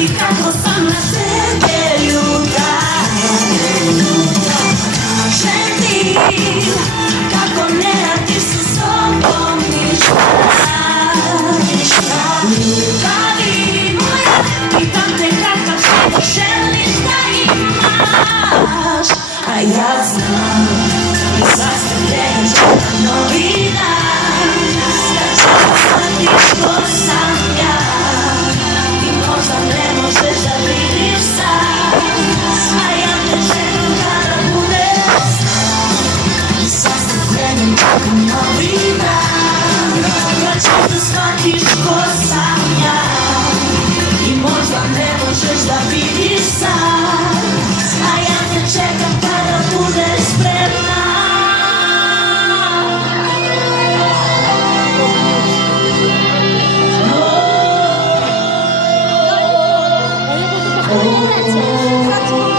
znati kako sam na tebe ljuta. Kažem ti kako ne radiš sa sobom ništa. Ljubavi moja, pitam te kakav život želiš da imaš. A ja znam da sastavljen čekam novi dan, da će shvatiš ko sam ja. I možda ne možeš da vidiš sad, a ja te čekam kada budeš sam. Sastavljen čekam novi dan, da ćeš da shvatiš ko sam ja. I možda ne možeš da vidiš sad, a ja te čekam kada budeš spremna. Oh,